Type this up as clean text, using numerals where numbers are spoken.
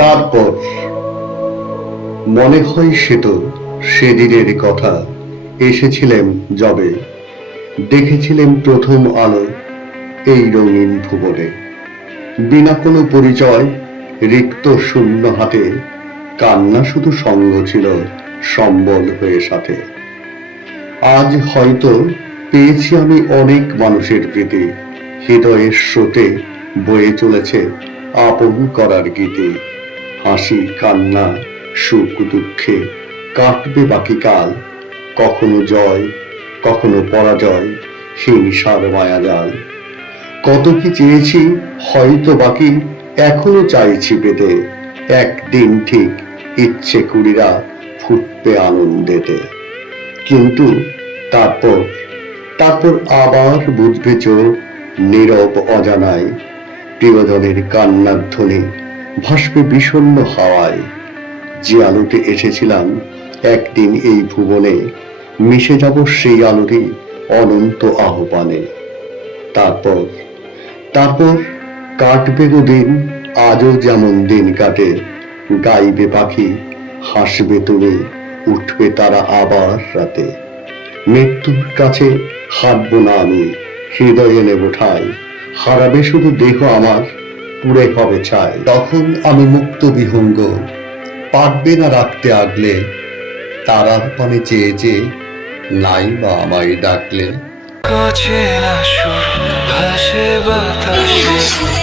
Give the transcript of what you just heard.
তারপর মনে হয় সে তো সেদিনের কথা। এসেছিলেন যবে, দেখেছিলেন প্রথম আলো এই রঙিন ভুবনে। বিনা কোনো পরিচয়, রিক্ত শূন্য হাতে, কান্না শুধু সঙ্গ ছিল সম্বল হয়ে সাথে। আজ হয়তো পেয়েছি আমি অনেক মানুষের প্রীতি, হৃদয়ের স্রোতে বয়ে চলেছে আপন করার গীতি। হাসি কান্না সুখ দুঃখে কাটবে বাকি কাল, কখনো জয় কখনো পরাজয়, হিংসার মায়াজাল। কত কি চেয়েছি হয়তো বাকি, এখনো চাইছি পেতে, একদিন ঠিক ইচ্ছে কুড়িরা ফুটবে আনন্দেতে। কিন্তু তারপর তারপর আবার বুঝবে চোখ, নীরব অজানায় প্রিয়জনের কান্নার ধ্বনি ভাসবে বিষণ্ণ হাওয়ায়। যে আলোতে এসেছিলাম একদিন এই ভুবনে, মিশে যাব সেই আলোরই অনন্ত আহ্বানে। তারপর তারপর কাটবে গো দিন, আজও যেমন দিন কাটে, গাইবে পাখি, হাসবে তুমি, উঠবে তারা আবার রাতে। মৃত্যুর কাছে হাঁটবো না আমি, হৃদয়ে নেব ঠাঁই, হারাবে শুধু দেহ আমার, পুড়ে হবে ছাই। তখন আমি মুক্ত বিহঙ্গ, পারবে না রাখতে আগলে, তারার পানে চেয়ে চেয়ে নাই বা আমায় ডাকলে। কাছে না সুর ভাসে বাতাসে